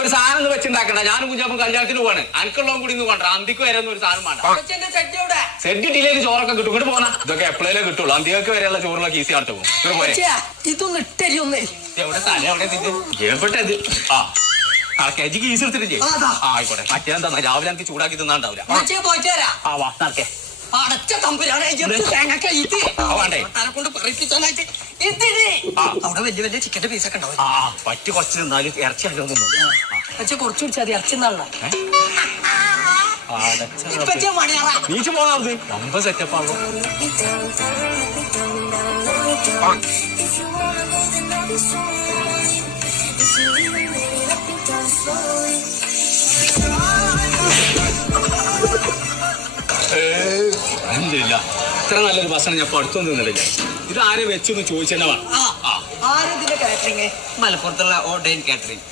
ഒരു സാധനം വെച്ചുണ്ടാക്കണ്ട. ഞാനും കുഞ്ഞാപ്പം കല്യാണത്തിന് പോവാണ്. അനക്കുള്ളതും കൂടി കൊണ്ട അന്തിക്ക് വരെ ഒന്നും ഒരു സാധനം വേണ്ട. സെറ്റ് ഇട്ടിലേക്ക് ചോറൊക്കെ കിട്ടും. ഇങ്ങോട്ട് പോന്നാ. ഇതൊക്കെ എപ്പോഴേ കിട്ടുള്ളൂ. അന്തികൾക്ക് വരെയുള്ള ചോറുള്ള ഈസി ആയിട്ട് പോകും. ഇതൊന്നും ഇട്ടരിയൊന്നേ എവിടെ തല എവിടെപ്പെട്ടത് കേജിക്ക് ഈസി എടുത്തിട്ടില്ലേ? ആയിക്കോട്ടെ. മറ്റേന്താ രാവിലെ എനിക്ക് ചൂടാക്കി തിന്നാണ്ടാവില്ല. ആ വാ നടക്കേ. അടച്ച തമ്പുരാനെ വേണ്ടേ കൊണ്ട് പറയിപ്പിച്ചാനായിട്ട് അവിടെ വലിയ വലിയ ചിക്കന്റെ പീസൊക്കെ ഉണ്ടാവും. പറ്റി കുറച്ച് തിന്നാലും ഇറച്ചി അല്ലൊന്നും പക്ഷെ കുറച്ച് കുടിച്ചാൽ മതി. ഇറച്ചി എന്നാണല്ലോ നീച്ച് പോണത് നമ്പ സെറ്റപ്പ് ആവോ. അല്ല ഇത്ര നല്ലൊരു ഭക്ഷണം ഞാൻ അടുത്തൊന്നും നിന്നില്ല. ഇത് ആരെ വെച്ചൊന്ന് ചോദിച്ചെന്നെ വേണം. മലപ്പുറത്തുള്ള ഓർഡൈൻ കാറ്ററിംഗ്.